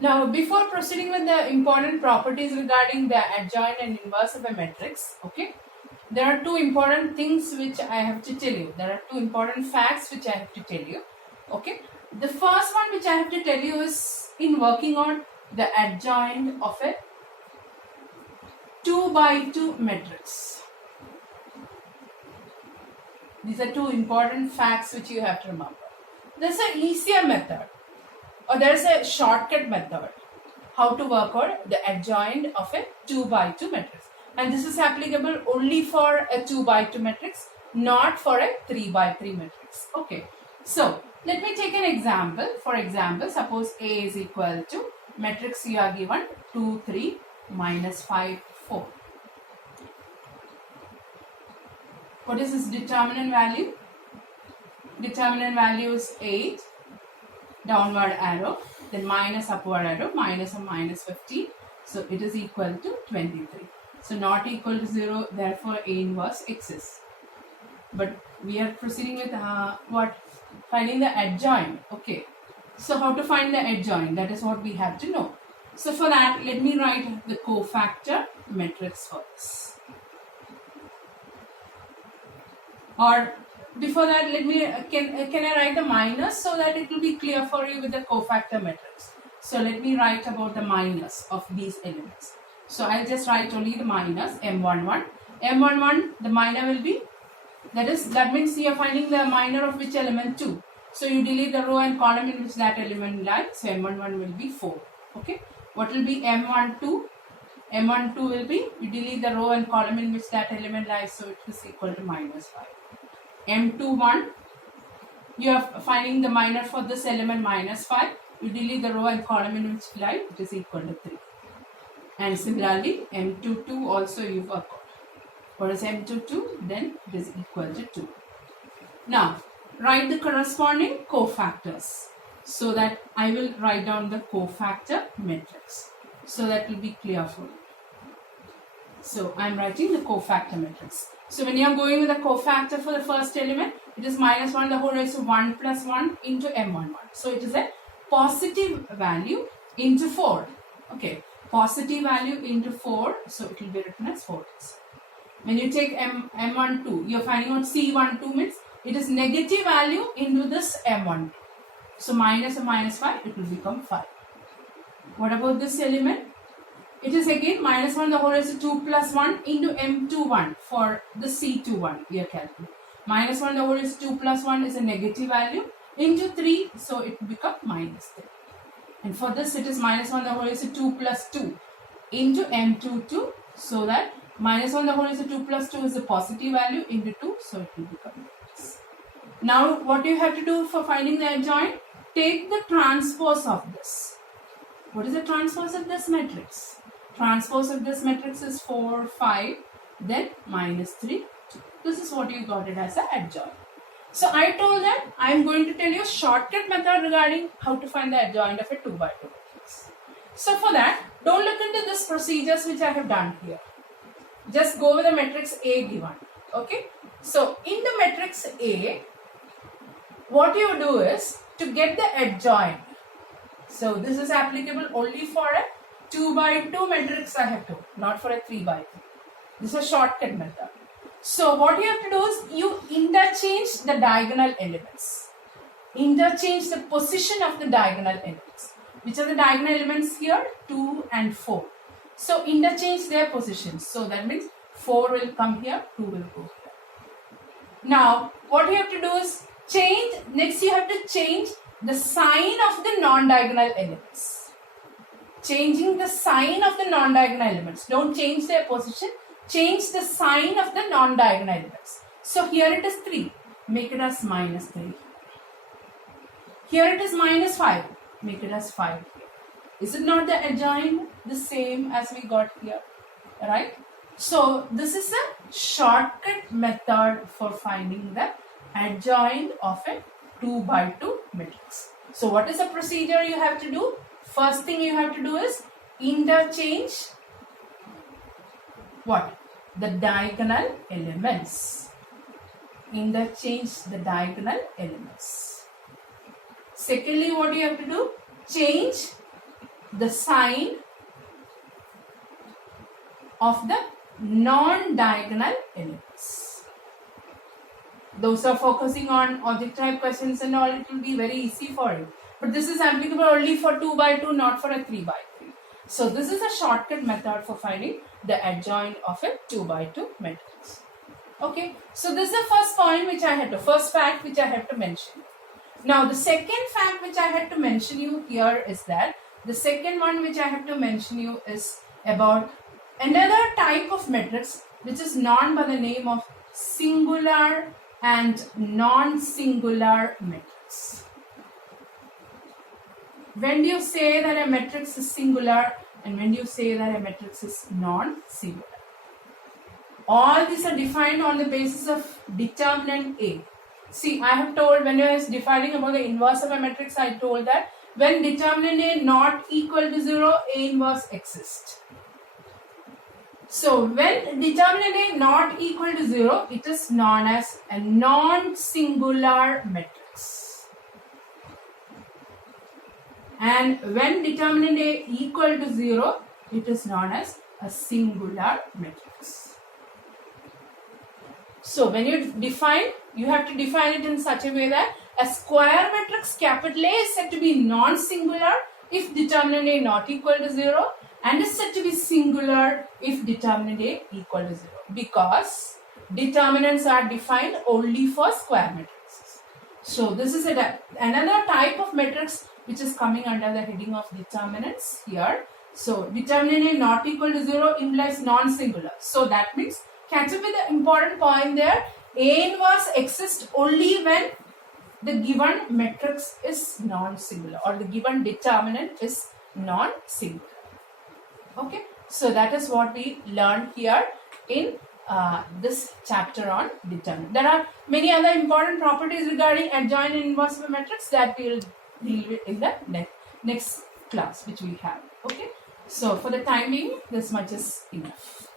Now, before proceeding with the important properties regarding the adjoint and inverse of a matrix, okay, there are two important things which I have to tell you. There are two important facts which I have to tell you. Okay, the first one which I have to tell you is in working on the adjoint of a 2 by 2 matrix. These are two important facts which you have to remember. There's an easier method, or there's a shortcut method how to work on the adjoint of a 2 by 2 matrix, and this is applicable only for a 2 by 2 matrix, not for a 3 by 3 matrix. Okay, so let me take an example. For example, suppose A is equal to matrix you are given 2 3 minus 5 4. What is this determinant value? Determinant value is 8, downward arrow, then minus upward arrow, minus or minus 15. So it is equal to 23. So not equal to 0, therefore A inverse exists. But we are proceeding with what? Finding the adjoint. Okay. So how to find the adjoint? That is what we have to know. So for that, let me write the cofactor matrix for this. Or before that, let me can I write the minus so that it will be clear for you with the cofactor matrix. So let me write about the minus of these elements. So I'll just write only the minus M11. M11, the minor will be, that means you are finding the minor of which element? 2. So you delete the row and column in which that element lies. So M11 will be 4. Okay. What will be M12? M12 will be, you delete the row and column in which that element lies. So it is equal to minus 5. M21, you are finding the minor for this element minus 5. You delete the row and column in which lie, it is equal to 3. And similarly, M22 also you work out. What is M22? Then it is equal to 2. Now, write the corresponding cofactors. So that I will write down the cofactor matrix. So that will be clear for you. So I am writing the cofactor matrix. So when you are going with the cofactor for the first element, it is minus 1 the whole raised to 1 plus 1 into M11. So it is a positive value into 4. Okay, positive value into 4. So it will be written as 4x. When you take M12, you are finding out C12 means it is negative value into this M12. So minus or minus 5, it will become 5. What about this element? It is again minus 1 the whole raised to 2 plus 1 into M21 for the C21 we are calculating. Minus 1 the whole raised to 2 plus 1 is a negative value into 3, so it will become minus 3. And for this it is minus 1 the whole raised to 2 plus 2 into M22, so that minus 1 the whole raised to 2 plus 2 is a positive value into 2, so it will become this. Now what you have to do for finding the adjoint? Take the transpose of this. What is the transpose of this matrix? Transpose of this matrix is 4, 5, then minus 3, 2. This is what you got it as an adjoint. So I told that I am going to tell you a shortcut method regarding how to find the adjoint of a 2 by 2 matrix. So for that, don't look into this procedures which I have done here. Just go with the matrix A given. Okay. So in the matrix A, what you do is to get the adjoint. So this is applicable only for a 2 by 2 matrix I have to, not for a 3 by 3. This is a shortcut method. So what you have to do is you interchange the diagonal elements. Interchange the position of the diagonal elements. Which are the diagonal elements here? 2 and 4. So interchange their positions. So that means 4 will come here, 2 will go here. Now what you have to do is change, next you have to change the sign of the non-diagonal elements. Changing the sign of the non-diagonal elements. Don't change their position. Change the sign of the non-diagonal elements. So here it is 3. Make it as minus 3. Here it is minus 5. Make it as 5 here. Is it not the adjoint the same as we got here? Right? So this is a shortcut method for finding the adjoint of a 2 by 2 matrix. So what is the procedure you have to do? First thing you have to do is interchange what? The diagonal elements. Interchange the diagonal elements. Secondly, what you have to do? Change the sign of the non-diagonal elements. Those are focusing on object type questions and all, it will be very easy for you. But this is applicable only for 2 by 2, not for a 3 by 3. So this is a shortcut method for finding the adjoint of a 2 by 2 matrix. Okay, so this is the first point which I had to, first fact which I have to mention. Now the second fact which I had to mention you here is that, the second one which I have to mention you is about another type of matrix which is known by the name of singular and non-singular matrix. When do you say that a matrix is singular and when do you say that a matrix is non-singular? All these are defined on the basis of determinant A. See, I have told when I was defining about the inverse of a matrix, I told that when determinant A not equal to 0, A inverse exists. So when determinant A not equal to 0, it is known as a non-singular matrix. And when determinant A equal to 0, it is known as a singular matrix. So when you define, you have to define it in such a way that a square matrix capital A is said to be non-singular if determinant A not equal to 0 and is said to be singular if determinant A equal to 0, because determinants are defined only for square matrices. So this is another type of matrix which is coming under the heading of determinants here. So determinant A not equal to 0 implies non-singular. So that means, catch up with the important point there, A inverse exists only when the given matrix is non-singular or the given determinant is non-singular. Okay, so that is what we learned here in this chapter on determinant. There are many other important properties regarding adjoint and inverse of a matrix that we will deal with in the next class which we have. Okay, so for the time being, this much is enough.